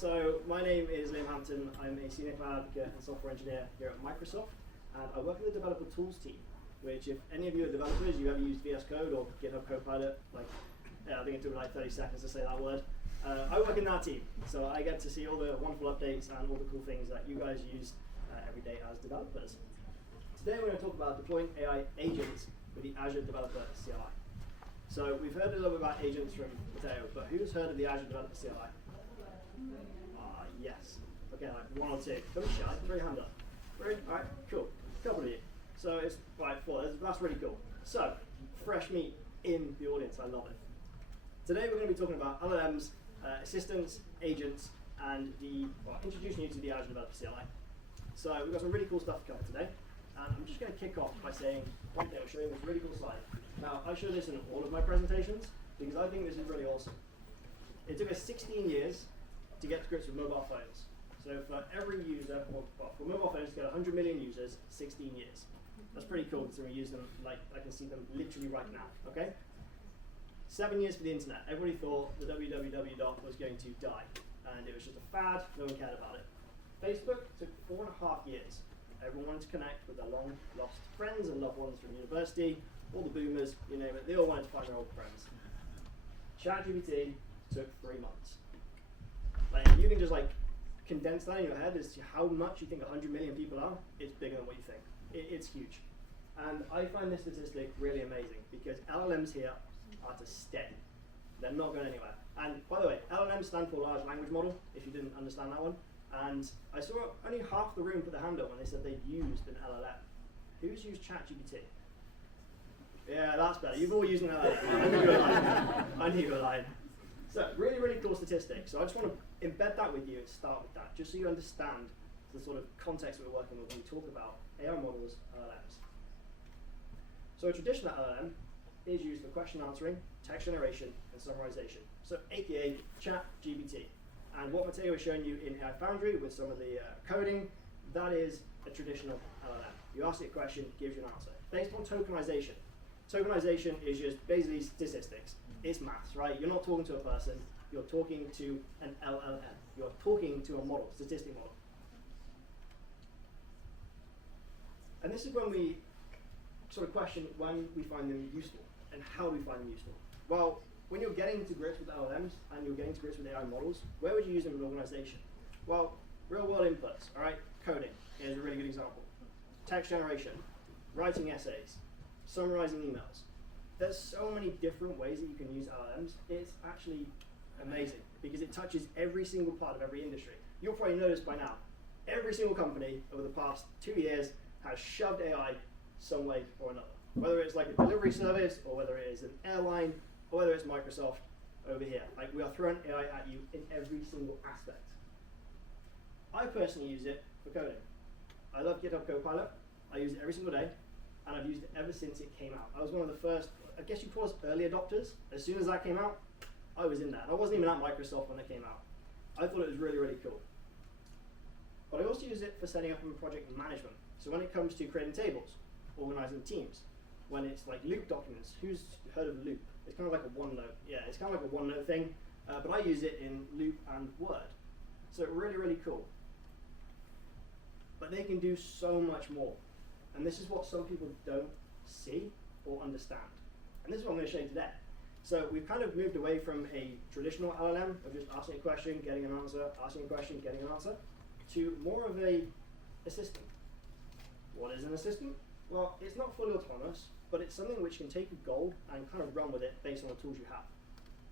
So my name is Hampton. I'm a senior cloud advocate and software engineer here at Microsoft, and I work in the developer tools team. Which, if any of you are developers, you ever used VS Code or GitHub Copilot, I think it took me like 30 seconds to say that word. I work in that team, so I get to see all the wonderful updates and all the cool things that you guys use every day as developers. Today we're going to talk about deploying AI agents with the Azure Developer CLI. So we've heard a little bit about agents from Matteo, but who's heard of the Azure Developer CLI? Yes. Okay, like one or two. Don't be shy, throw your hand up. All right, cool. A couple of you. So it's like four. That's really cool. So, fresh meat in the audience. I love it. Today we're going to be talking about LLMs, assistants, agents, and introducing you to the Azure Developer CLI. So we've got some really cool stuff to cover today. And I'm just going to kick off by saying one thing. I'll show you this really cool slide. Now, I show this in all of my presentations because I think this is really awesome. It took us 16 years to get to grips with mobile phones. So for every user, for mobile phones to get 100 million users, 16 years. That's pretty cool considering we use them, like I can see them literally right now, okay? 7 years for the internet. Everybody thought the www was going to die, and it was just a fad, no one cared about it. Facebook took 4.5 years. Everyone wanted to connect with their long lost friends and loved ones from university, all the boomers, you name it, they all wanted to find their old friends. ChatGPT took 3 months. Like, you can just condense that in your head as to how much you think 100 million people are. It's bigger than what you think. It's huge. And I find this statistic really amazing because LLMs here are to stay. They're not going anywhere. And by the way, LLMs stand for large language model, if you didn't understand that one. And I saw only half the room put their hand up when they said they'd used an LLM. Who's used ChatGPT? Yeah, that's better. You've all used an LLM. I knew you were lying. I knew you were lying. So, really, really cool statistic. So I just want to embed that with you and start with that, just so you understand the sort of context that we're working with when we talk about AI models, LLMs. So a traditional LLM is used for question answering, text generation, and summarization. So aka ChatGPT. And what Matteo has shown you in AI Foundry with some of the coding, that is a traditional LLM. You ask it a question, it gives you an answer. Based on tokenization. Tokenization is just basically statistics. It's maths, right? You're not talking to a person, you're talking to an LLM. You're talking to a model, statistic model. And this is when we sort of question when we find them useful and how we find them useful. Well, when you're getting to grips with LLMs and you're getting to grips with AI models, where would you use them in an organization? Well, real world inputs, all right? Coding is a really good example. Text generation, writing essays, summarizing emails. There's so many different ways that you can use LLMs. It's actually amazing because it touches every single part of every industry. You'll probably notice by now, every single company over the past 2 years has shoved AI some way or another. Whether it's like a delivery service, or whether it is an airline, or whether it's Microsoft over here. Like, we are throwing AI at you in every single aspect. I personally use it for coding. I love GitHub Copilot. I use it every single day, and I've used it ever since it came out. I was one of the first, I guess you call us early adopters. As soon as that came out, I was in that. I wasn't even at Microsoft when it came out. I thought it was really, really cool. But I also use it for setting up and project management. So when it comes to creating tables, organizing teams, when it's like Loop documents, who's heard of Loop? It's kind of like a OneNote. Yeah, it's kind of like a OneNote thing, but I use it in Loop and Word. So really, really cool. But they can do so much more. And this is what some people don't see or understand. And this is what I'm going to show you today. So we've kind of moved away from a traditional LLM of just asking a question, getting an answer, asking a question, getting an answer, to more of a assistant. What is an assistant? Well, it's not fully autonomous, but it's something which can take a goal and kind of run with it based on the tools you have.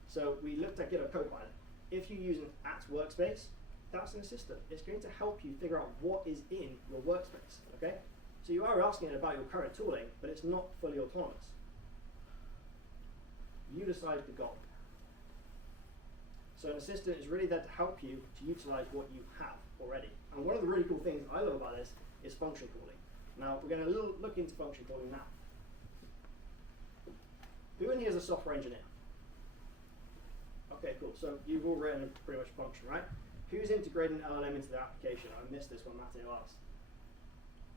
So we looked at GitHub Copilot. If you use an @workspace, that's an assistant. It's going to help you figure out what is in your workspace, okay? So you are asking it about your current tooling, but it's not fully autonomous. You decide the goal. So an assistant is really there to help you to utilize what you have already. And one of the really cool things I love about this is function calling. Now, we're going to look into function calling now. Who in here is a software engineer? Okay, cool. So you've all written pretty much function, right? Who's integrating LLM into their application? I missed this one, Matteo asked.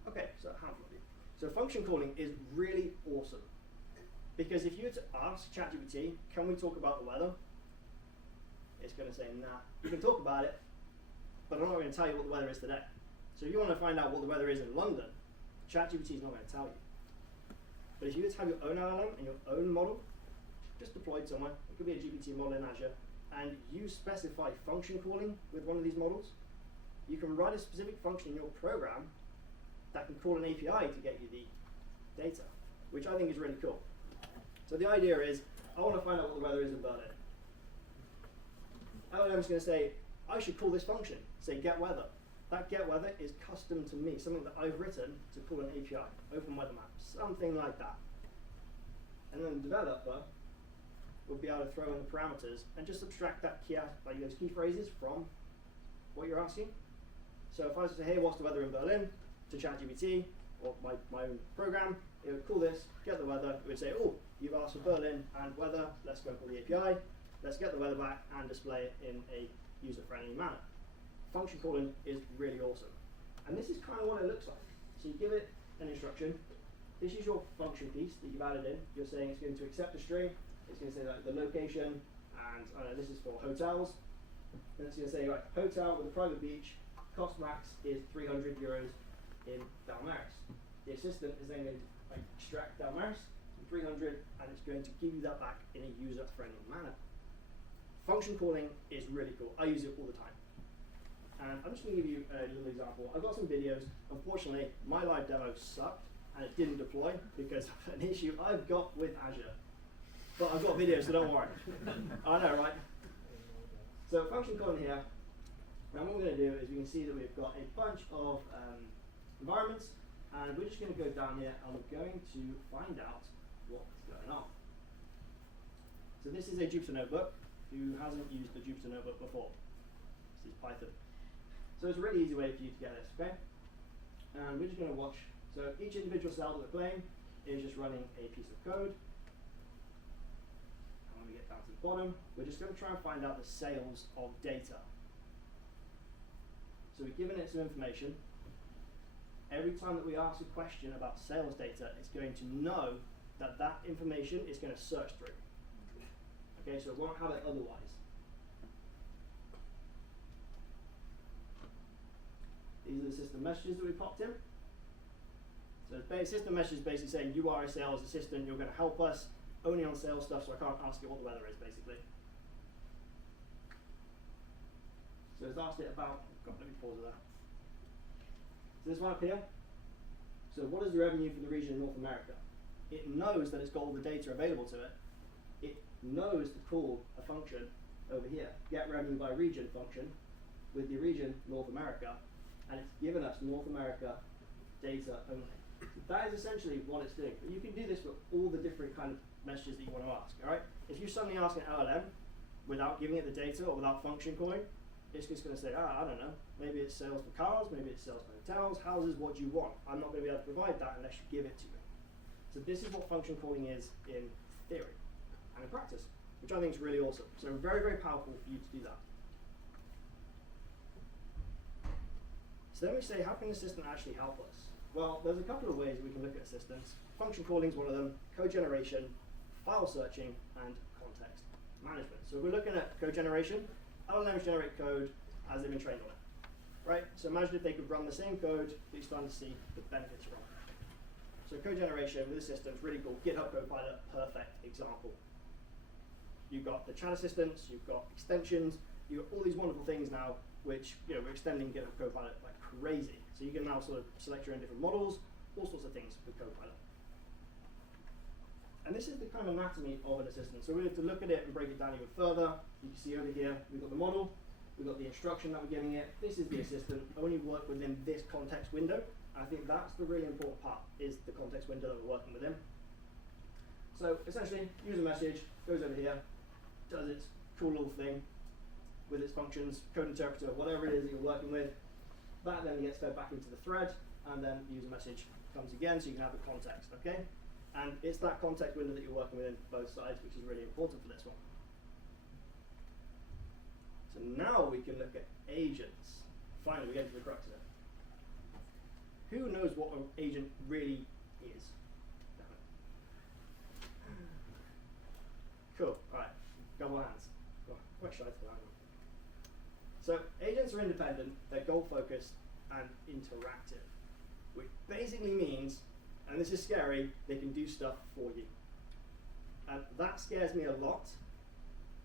Okay, so a handful of you. So function calling is really awesome. Because if you were to ask ChatGPT, can we talk about the weather? It's going to say, nah. You can talk about it, but I'm not going to tell you what the weather is today. So if you want to find out what the weather is in London, ChatGPT is not going to tell you. But if you just have your own LLM and your own model, just deployed somewhere, it could be a GPT model in Azure, and you specify function calling with one of these models, you can write a specific function in your program that can call an API to get you the data, which I think is really cool. So the idea is, I want to find out what the weather is in Berlin. LLM is going to say, I should call this function, say get weather. That get weather is custom to me, something that I've written to call an API, open weather map, something like that. And then the developer will be able to throw in the parameters and just subtract that key, like those key phrases from what you're asking. So if I was to say, hey, what's the weather in Berlin, to ChatGPT, or my own program, it would call this, get the weather, it would say, oh, you've asked for Berlin and weather, let's go and call the API, let's get the weather back and display it in a user-friendly manner. Function calling is really awesome. And this is kind of what it looks like. So you give it an instruction, this is your function piece that you've added in, you're saying it's going to accept a string, it's going to say like the location, and this is for hotels, and it's going to say, right, hotel with a private beach, cost max is 300 euros in Dalmaris. The assistant is then going to extract Dalmaris from 300, and it's going to give you that back in a user-friendly manner. Function calling is really cool. I use it all the time. And I'm just going to give you a little example. I've got some videos. Unfortunately, my live demo sucked, and it didn't deploy because of an issue I've got with Azure. But I've got videos, so don't worry. I know, right? So function calling here. Now what we're going to do is we can see that we've got a bunch of environments, and we're just going to go down here and we're going to find out what's going on. So this is a Jupyter Notebook. Who hasn't used a Jupyter Notebook before? This is Python. So it's a really easy way for you to get this, okay? And we're just going to watch. So each individual cell that we're playing is just running a piece of code. And when we get down to the bottom, we're just going to try and find out the sales of data. So we've given it some information. Every time that we ask a question about sales data, it's going to know that that information is going to search through. Okay, so it won't have it otherwise. These are the system messages that we popped in. So the system message is basically saying you are a sales assistant, you're going to help us only on sales stuff, so I can't ask it what the weather is, basically. So it's asked it about, let me pause that. So this one up here. So what is the revenue for the region in North America? It knows that it's got all the data available to it. It knows to call a function over here, get revenue by region function, with the region North America, and it's given us North America data only. That is essentially what it's doing. But you can do this with all the different kind of messages that you want to ask. All right? If you suddenly ask an LLM without giving it the data or without function calling, it's just going to say, I don't know, maybe it's sales for cars, maybe it's sales for hotels, houses, what do you want? I'm not going to be able to provide that unless you give it to me. So this is what function calling is in theory and in practice, which I think is really awesome. So very, very powerful for you to do that. So then we say, how can the assistant actually help us? Well, there's a couple of ways we can look at assistants. Function calling is one of them, code generation, file searching, and context management. So if we're looking at code generation, LLMs generate code as they've been trained on it, right? So imagine if they could run the same code that you're starting to see the benefits from. So code generation with the system is really cool. GitHub Copilot, perfect example. You've got the chat assistants, you've got extensions, you've got all these wonderful things now, which we're extending GitHub Copilot like crazy. So you can now sort of select your own different models, all sorts of things with Copilot. And this is the kind of anatomy of an assistant. So we have to look at it and break it down even further. You can see over here, we've got the model, we've got the instruction that we're giving it. This is the assistant, only work within this context window. I think that's the really important part, is the context window that we're working within. So essentially, user message goes over here, does its cool little thing with its functions, code interpreter, whatever it is that you're working with. That then gets fed back into the thread, and then the user message comes again, so you can have the context, okay? And it's that context window that you're working within both sides, which is really important for this one. So now we can look at agents. Finally, we get to the crux of it. Who knows what an agent really is? Cool, all right, couple of hands. Where should I throw that? So So agents are independent, they're goal-focused and interactive, which basically means, and this is scary, they can do stuff for you. And that scares me a lot,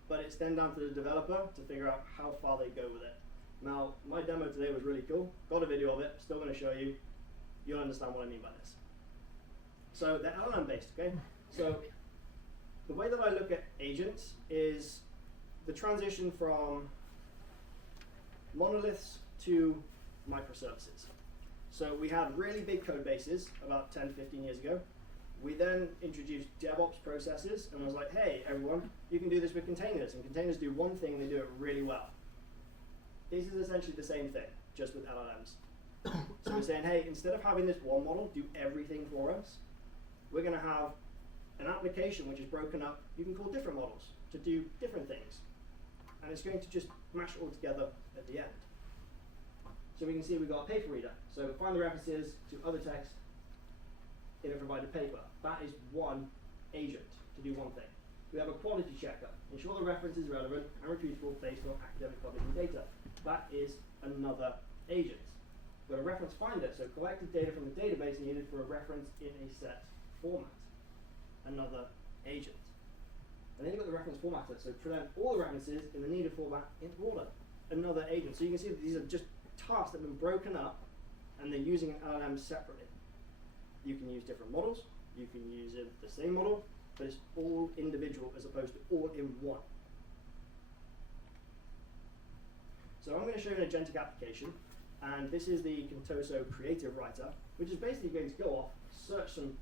but it's then down to the developer to figure out how far they go with it. Now, my demo today was really cool. Got a video of it, still going to show you. You'll understand what I mean by this. So they're LLM based, okay? So the way that I look at agents is the transition from monoliths to microservices. So we had really big code bases about 10, 15 years ago. We then introduced DevOps processes and was like, hey, everyone, you can do this with containers. And containers do one thing and they do it really well. This is essentially the same thing, just with LLMs. So we're saying, hey, instead of having this one model do everything for us, we're going to have an application which is broken up. You can call different models to do different things. And it's going to just mash it all together at the end. So we can see we've got a paper reader. So find the references to other text in a provided paper. That is one agent to do one thing. We have a quality checker. Ensure the reference is relevant and repeatable based on academic publishing data. That is another agent. We've got a reference finder, so collected data from the database needed for a reference in a set format. Another agent. And then you've got the reference formatter, so present all the references in the needed format in order. Another agent. So you can see that these are just tasks that have been broken up and they're using an LLM separately. You can use different models, you can use the same model, but it's all individual as opposed to all in one. So I'm going to show you an agentic application, and this is the Contoso Creative Writer, which is basically going to go off, search some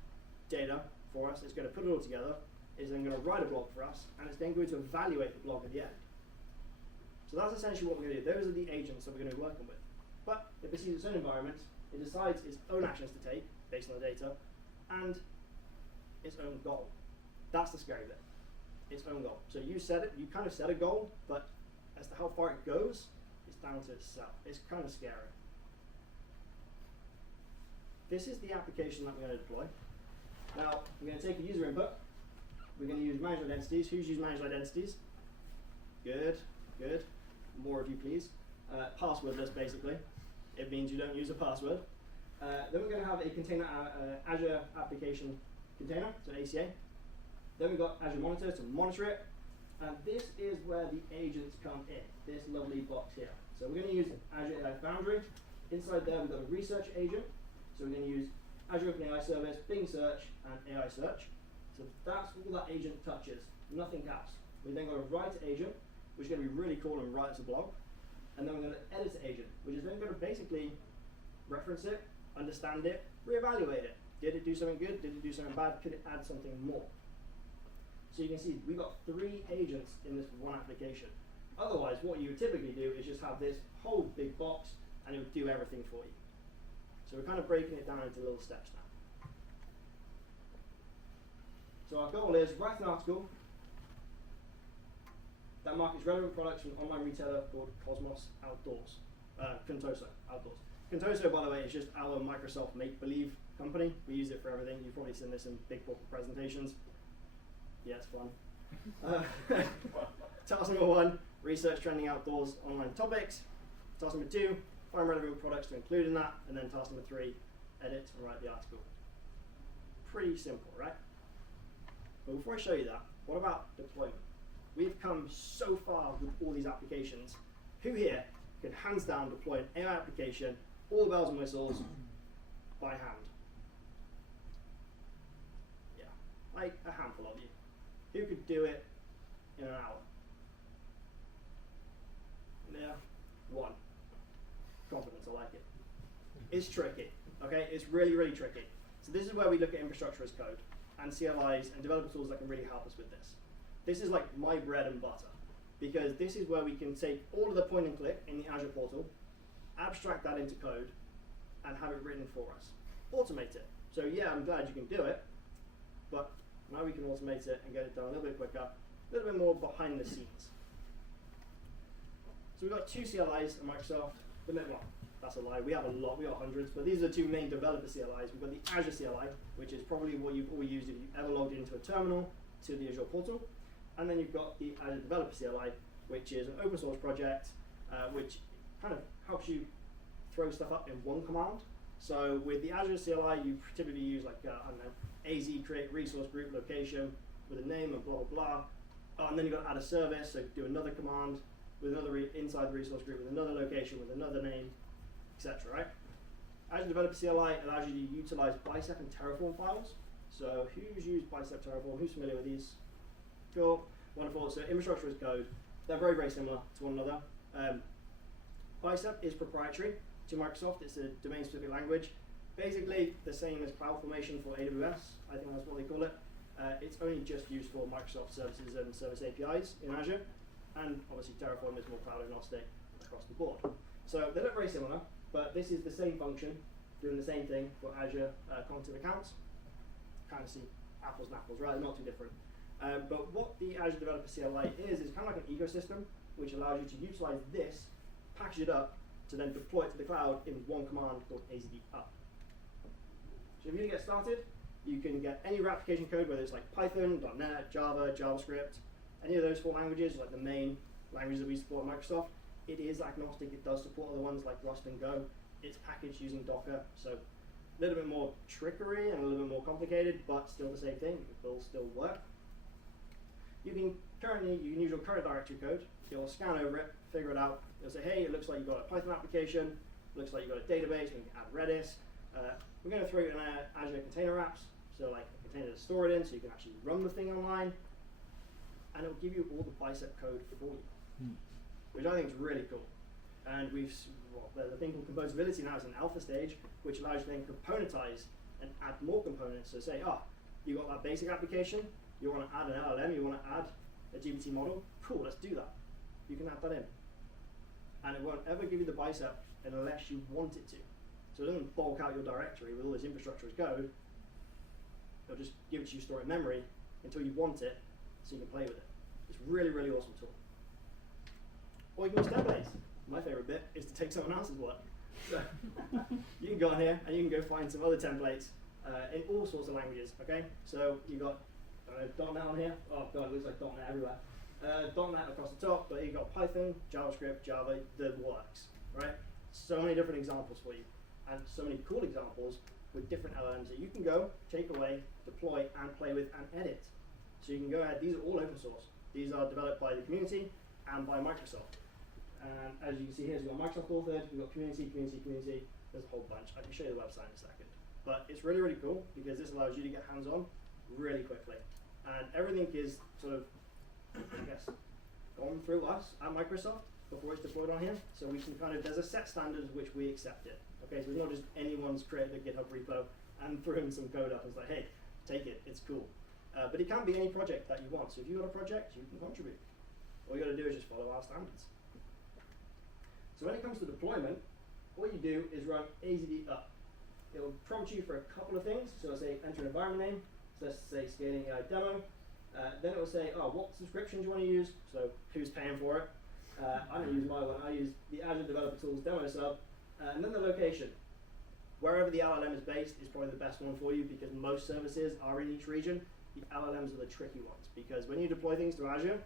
data for us, it's going to put it all together, it's then going to write a blog for us, and it's then going to evaluate the blog at the end. So that's essentially what we're going to do. Those are the agents that we're going to be working with. But it perceives its own environment, it decides its own actions to take based on the data, and its own goal. That's the scary bit. Its own goal. So you set it, you kind of set a goal, but as to how far it goes, it's down to itself. It's kind of scary. This is the application that we're going to deploy. Now, we're going to take a user input. We're going to use managed identities. Who's used managed identities? Good, good. More of you, please. Passwordless, basically. It means you don't use a password. Then we're going to have a container, Azure application container, so ACA. Then we've got Azure Monitor to monitor it. And this is where the agents come in, this lovely box here. So we're going to use Azure AI Foundry. Inside there, we've got a research agent. So we're going to use Azure OpenAI Service, Bing Search, and AI Search. So that's all that agent touches, nothing else. We then got a write agent, which is going to be really cool and write us a blog. And then we're going to edit agent, which is then going to basically reference it, understand it, reevaluate it. Did it do something good? Did it do something bad? Could it add something more? So you can see we've got 3 agents in this one application. Otherwise, what you would typically do is just have this whole big box and it would do everything for you. So we're kind of breaking it down into little steps now. So our goal is write an article that markets relevant products from an online retailer called Cosmos Outdoors. Contoso Outdoors. Contoso, by the way, is just our Microsoft make-believe company. We use it for everything. You've probably seen this in big corporate presentations. Yeah, it's fun. Task number 1, research trending outdoors online topics. Task number 2, find relevant products to include in that. And then task number 3, edit and write the article. Pretty simple, right? But before I show you that, what about deployment? We've come so far with all these applications. Who here can hands down deploy an AI application, all the bells and whistles, by hand? Yeah, like a handful of you. Who could do it in an hour? Yeah, 1. Confidence, I like it. It's tricky, okay? It's really, really tricky. So this is where we look at infrastructure as code and CLIs and developer tools that can really help us with this. This is like my bread and butter, because this is where we can take all of the point and click in the Azure portal, abstract that into code, and have it written for us. Automate it. So yeah, I'm glad you can do it, but now we can automate it and get it done a little bit quicker, a little bit more behind the scenes. So we've got 2 CLIs at Microsoft. Well, that's a lie, we have a lot, we have hundreds, but these are the 2 main developer CLIs. We've got the Azure CLI, which is probably what you've all used if you've ever logged into a terminal to the Azure portal. And then you've got the Azure Developer CLI, which is an open source project which kind of helps you throw stuff up in one command. So with the Azure CLI, you typically use like, I don't know, AZ create resource group location with a name and blah, blah, blah. And then you've got to add a service, so do another command with another inside the resource group with another location with another name, etc. Right? Azure Developer CLI allows you to utilize Bicep and Terraform files. So who's used Bicep, Terraform? Who's familiar with these? Cool, wonderful. So infrastructure as code. They're very, very similar to one another. Bicep is proprietary to Microsoft. It's a domain-specific language. Basically the same as CloudFormation for AWS. I think that's what they call it. It's only just used for Microsoft services and service APIs in Azure. And obviously Terraform is more cloud agnostic across the board. So they look very similar, but this is the same function, doing the same thing for Azure cognitive accounts. Kind of see apples and apples, right? They're not too different. But what the Azure Developer CLI is kind of like an ecosystem, which allows you to utilize this, package it up, to then deploy it to the cloud in one command called AZD up. So if you get started, you can get any of your application code, whether it's like Python, .NET, Java, JavaScript, any of those 4 languages, like the main languages that we support at Microsoft. It is agnostic. It does support other ones like Rust and Go. It's packaged using Docker, so a little bit more trickery and a little bit more complicated, but still the same thing. It will still work. You can use your current directory code. You'll scan over it, figure it out. You'll say, hey, it looks like you've got a Python application. Looks like you've got a database. We can add Redis. We're going to throw it in Azure Container Apps, so like a container to store it in, so you can actually run the thing online, and it will give you all the Bicep code for you, which I think is really cool. And there's a thing called composability now. It's an alpha stage, which allows you to then componentize and add more components. So say, you got that basic application, you want to add an LLM, you want to add a GPT model, cool, let's do that. You can add that in. And it won't ever give you the Bicep unless you want it to. So it doesn't bulk out your directory with all this infrastructure as code. It'll just give it to you, store it in memory until you want it, so you can play with it. It's a really, really awesome tool. Or you can use templates. My favorite bit is to take someone else's work. So you can go on here and you can go find some other templates in all sorts of languages. Okay, so you got .NET on here. Oh god, it looks like .NET everywhere. .NET across the top, but you got Python, JavaScript, Java, the works, right? So many different examples for you, and so many cool examples with different LLMs that you can go, take away, deploy, and play with and edit. So you can go ahead. These are all open source. These are developed by the community and by Microsoft. And as you can see here, we've got Microsoft authored, we've got community. There's a whole bunch. I can show you the website in a second. But it's really, really cool because this allows you to get hands-on really quickly. And everything is sort of, I guess, gone through us at Microsoft before it's deployed on here. So we can there's a set standards which we accept it. Okay, so it's not just anyone's created a GitHub repo and thrown some code up and it's like, hey, take it, it's cool. But it can be any project that you want. So if you've got a project, you can contribute. All you got to do is just follow our standards. So when it comes to deployment, all you do is run AZD up. It will prompt you for a couple of things. So it'll say enter an environment name. So let's say scaling AI demo. Then it will say, what subscription do you want to use? So who's paying for it? I don't use my one. I use the Azure Developer Tools demo sub. And then the location. Wherever the LLM is based is probably the best one for you because most services are in each region. The LLMs are the tricky ones because when you deploy things to Azure,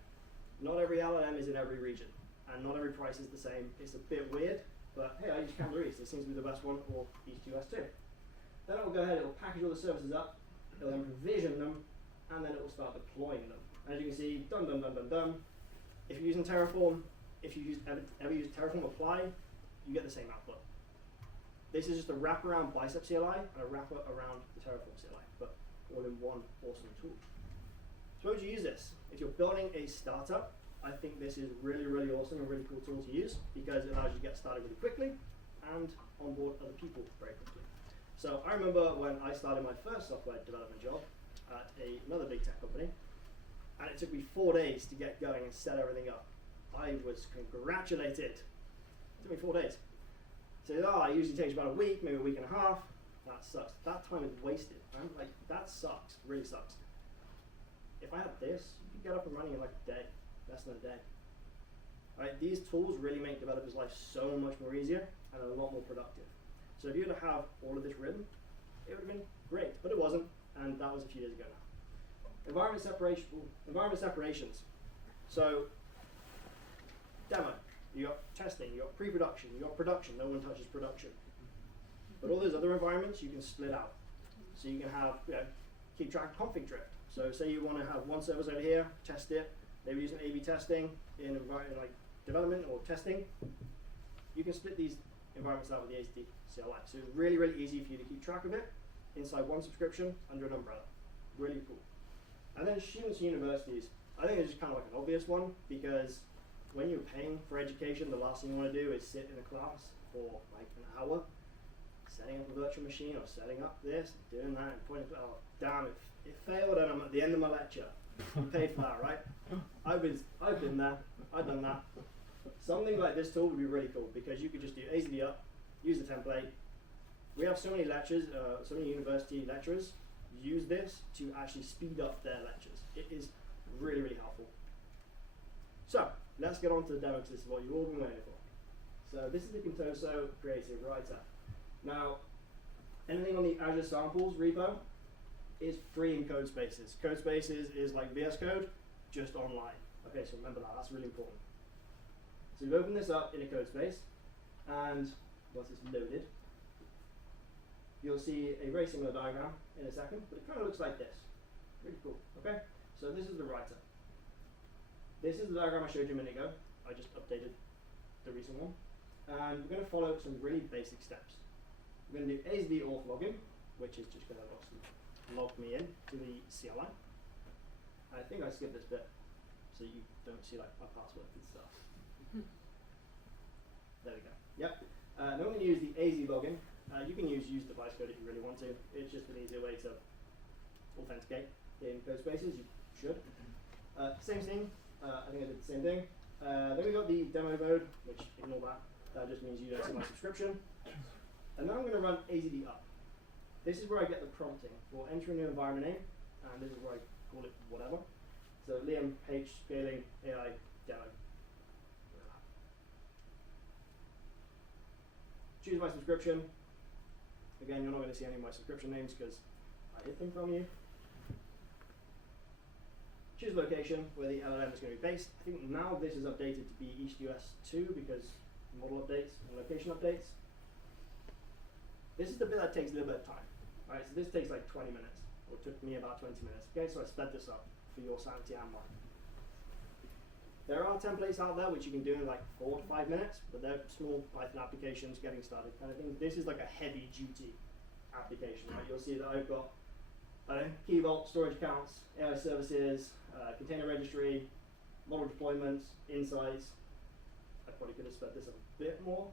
not every LLM is in every region and not every price is the same. It's a bit weird, but hey, I use Canberra East. It seems to be the best one, or East US too. Then it will go ahead, it will package all the services up, it will then provision them, and then it will start deploying them. As you can see, done. If you're using Terraform, if you ever use Terraform Apply, you get the same output. This is just a wraparound Bicep CLI and a wrapper around the Terraform CLI, but all in one awesome tool. So why would you use this? If you're building a startup, I think this is really, really awesome and really cool tool to use because it allows you to get started really quickly and onboard other people very quickly. So I remember when I started my first software development job at another big tech company, and it took me 4 days to get going and set everything up. I was congratulated. It took me 4 days. So it usually takes about a week, maybe a week and a half. That sucks. That time is wasted, man. Like, that sucks. Really sucks. If I had this, you could get up and running in like a day, less than a day. Right? These tools really make developers' life so much more easier and a lot more productive. So if you were to have all of this written, it would have been great, but it wasn't, and that was a few years ago now. Environment separations. So, demo. You got testing, you got pre-production, you got production. No one touches production. But all those other environments you can split out. So you can have, keep track of config drift. So say you want to have one service over here, test it, maybe using A/B testing in like development or testing. You can split these environments out with the Azure CLI. So it's really, really easy for you to keep track of it inside one subscription under an umbrella. Really cool. And then students and universities, I think it's just kind of like an obvious one, because when you're paying for education, the last thing you want to do is sit in a class for like an hour, setting up a virtual machine or setting up this, doing that, and pointing, oh damn, it failed and I'm at the end of my lecture. You paid for that, right? I've been there, I've done that. Something like this tool would be really cool, because you could just do AZD up, use the template. We have so many lectures, so many university lecturers use this to actually speed up their lectures. It is really, really helpful. So let's get on to the demo, because this is what you've all been waiting for. So this is the Contoso Creative Writer. Now, anything on the Azure Samples repo is free in Codespaces. Codespaces is like VS Code, just online. Okay, so remember that, that's really important. So you open this up in a Codespace, and once it's loaded, you'll see a very similar diagram in a second, but it kind of looks like this. Really cool, okay? So this is the writer. This is the diagram I showed you a minute ago. I just updated the recent one. And we're going to follow some really basic steps. We're going to do AZD auth login, which is just going to log me in to the CLI. I think I skipped this bit, so you don't see like my password and stuff. There we go. Yep. Then we're going to use the AZ login. You can use device code if you really want to. It's just an easier way to authenticate in Codespaces. You should. Same thing. I think I did the same thing. Then we got the demo mode, which ignore that. That just means you don't see my subscription. And then I'm going to run AZD up. This is where I get the prompting for entering new environment name, and this is where I call it whatever. So Liam H scaling AI demo. Choose my subscription. Again, you're not going to see any of my subscription names because I hid them from you. Choose location where the LLM is going to be based. I think now this is updated to be East US 2 because model updates and location updates. This is the bit that takes a little bit of time. All right, so this takes like 20 minutes, or it took me about 20 minutes. Okay, so I sped this up for your sanity and mine. There are templates out there which you can do in like 4 to 5 minutes, but they're small Python applications, getting started kind of thing. This is like a heavy duty application, right? You'll see that I've got key vault, storage accounts, AI services, container registry, model deployments, insights. I probably could have sped this up a bit more.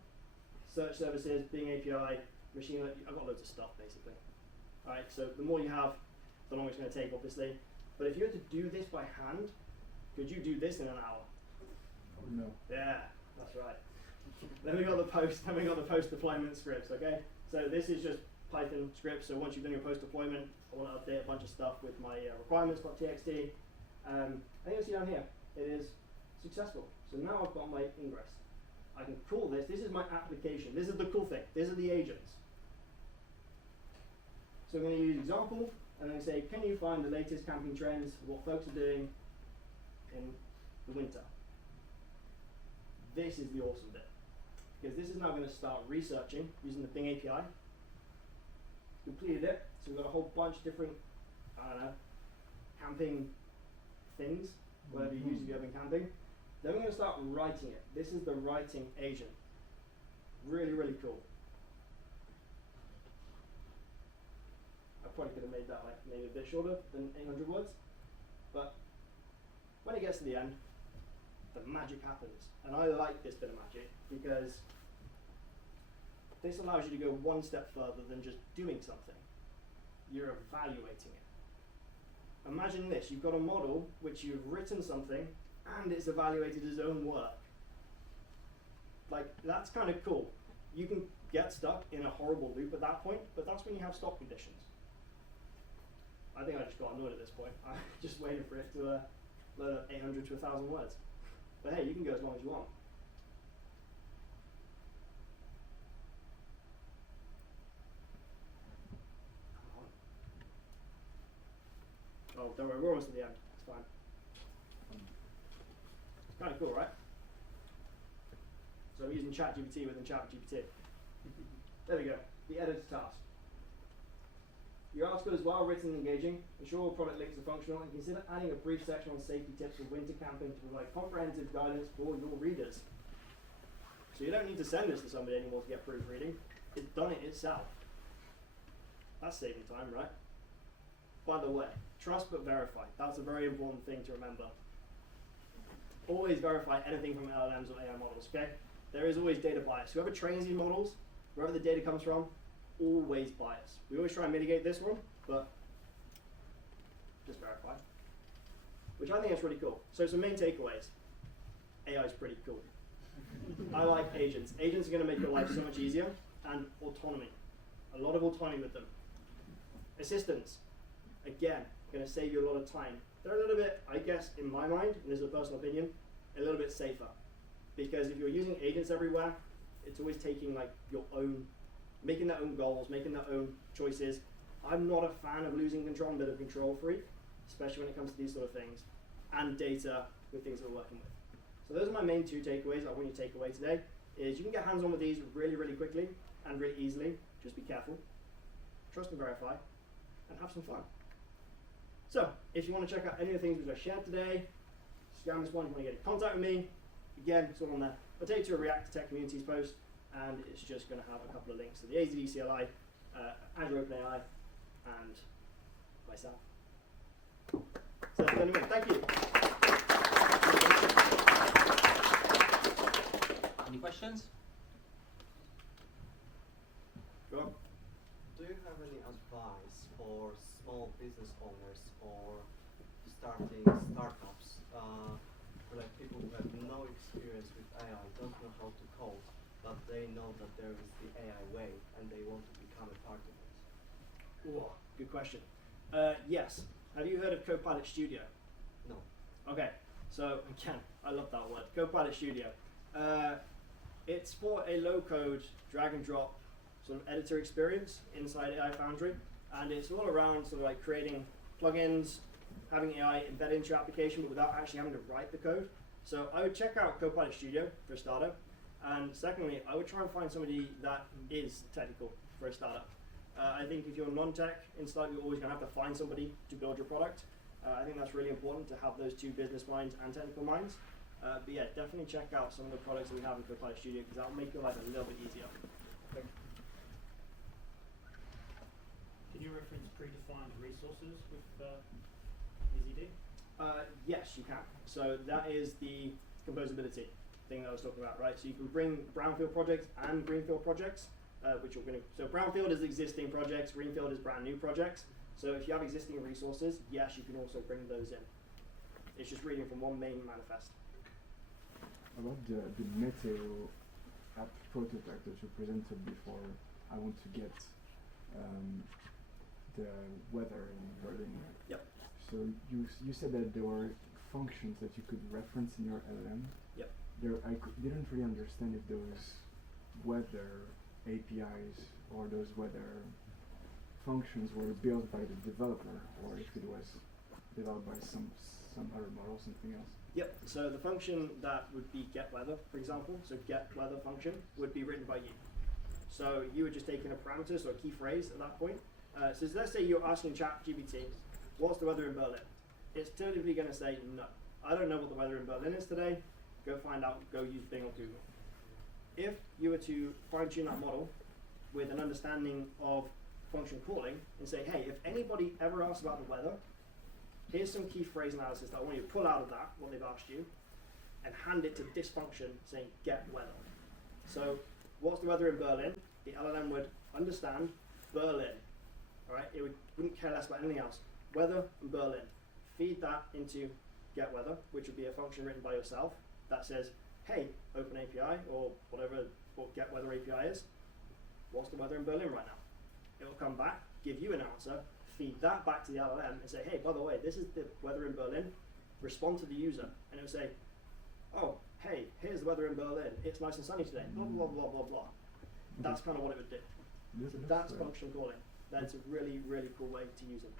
Search services, Bing API, machine learning. I've got loads of stuff basically. All right, so the more you have, the longer it's going to take, obviously. But if you were to do this by hand, could you do this in an hour? No. Yeah, that's right. Then we got the post deployment scripts. Okay, so this is just Python scripts. So once you've done your post deployment, I want to update a bunch of stuff with my requirements.txt. And you'll see down here, it is successful. So now I've got my ingress. I can call this. This is my application. This is the cool thing. These are the agents. So I'm going to use example, and then say, can you find the latest camping trends, what folks are doing in the winter? This is the awesome bit, because this is now going to start researching using the Bing API. Completed it, so we've got a whole bunch of different, I don't know, camping things, whatever you use if you're having camping. Then we're going to start writing it. This is the writing agent. Really, really cool. I probably could have made that like maybe a bit shorter than 800 words, but when it gets to the end, the magic happens. And I like this bit of magic because this allows you to go one step further than just doing something. You're evaluating it. Imagine this, you've got a model which you've written something and it's evaluated its own work. Like, that's kind of cool. You can get stuck in a horrible loop at that point, but that's when you have stop conditions. I think I just got annoyed at this point. I just waited for it to load up 800 to 1,000 words. But hey, you can go as long as you want. Come on. Oh, don't worry, we're almost at the end. It's fine. It's kind of cool, right? So I'm using ChatGPT within ChatGPT. There we go, the editor task. Your article is well written and engaging. Ensure all product links are functional, and consider adding a brief section on safety tips for winter camping to provide comprehensive guidance for your readers. So you don't need to send this to somebody anymore to get proofreading. It's done it itself. That's saving time, right? By the way, trust but verify. That's a very important thing to remember. Always verify anything from LLMs or AI models, okay? There is always data bias. Whoever trains these models, wherever the data comes from, always bias. We always try and mitigate this one, but just verify. Which I think is really cool. So some main takeaways. AI is pretty cool. I like agents. Agents are going to make your life so much easier, and autonomy. A lot of autonomy with them. Assistants, again, going to save you a lot of time. They're a little bit, I guess, in my mind, and this is a personal opinion, a little bit safer. Because if you're using agents everywhere, it's always taking like your own, making their own goals, making their own choices. I'm not a fan of losing control. I'm a bit of a control freak, especially when it comes to these sort of things, and data with things that we're working with. So those are my main two takeaways I want you to take away today, is you can get hands-on with these really, really quickly and really easily. Just be careful, trust and verify, and have some fun. So, if you want to check out any of the things which I shared today, scan this one, if you want to get in contact with me, again, it's all on there. I'll take you to a React to Tech Communities post, and it's just going to have a couple of links to the AZD CLI, Azure OpenAI, and myself. So that's the anyway. Thank you. Any questions? Go on. Do you have any advice for small business owners or starting startups, like people who have no experience with AI, don't know how to code, but they know that there is the AI way and they want to become a part of it? Ooh, good question. Yes. Have you heard of Copilot Studio? No. Okay. So again, I love that word, Copilot Studio. It's for a low-code, drag-and-drop sort of editor experience inside AI Foundry, and it's all around sort of like creating plugins, having AI embedded into your application, but without actually having to write the code. So I would check out Copilot Studio for a startup, and secondly, I would try and find somebody that is technical for a startup. I think if you're non-tech in startup, you're always going to have to find somebody to build your product. I think that's really important to have those two business minds and technical minds. But yeah, definitely check out some of the products that we have in Copilot Studio, because that'll make your life a little bit easier. Can you reference predefined resources with AZD? Yes, you can. So that is the composability thing that I was talking about, right? So you can bring brownfield projects and greenfield projects, which you're going to. So brownfield is existing projects, greenfield is brand new projects. So if you have existing resources, yes, you can also bring those in. It's just reading from one main manifest. About the Meteo app prototype that you presented before, I want to get the weather in Berlin. Yep. So you said that there were functions that you could reference in your LLM. Yep. Didn't really understand if those weather APIs or those weather functions were built by the developer, or if it was developed by some other model, something else. Yep, so the function that would be get weather, for example, so get weather function would be written by you. So you would just take in a parameter, so a key phrase at that point. So let's say you're asking ChatGPT, what's the weather in Berlin? It's typically going to say, no, I don't know what the weather in Berlin is today. Go find out, go use Bing or Google. If you were to fine tune that model with an understanding of function calling and say, hey, if anybody ever asks about the weather, here's some key phrase analysis that I want you to pull out of that, what they've asked you, and hand it to this function saying get weather. So what's the weather in Berlin? The LLM would understand Berlin. All right, it wouldn't care less about anything else. Weather in Berlin. Feed that into get weather, which would be a function written by yourself that says, hey, open API or whatever what get weather API is, what's the weather in Berlin right now? It will come back, give you an answer, feed that back to the LLM and say, hey, by the way, this is the weather in Berlin. Respond to the user, and it will say, oh, hey, here's the weather in Berlin. It's nice and sunny today. Blah blah blah blah blah. That's kind of what it would do. That's function calling. That's a really, really cool way to use it.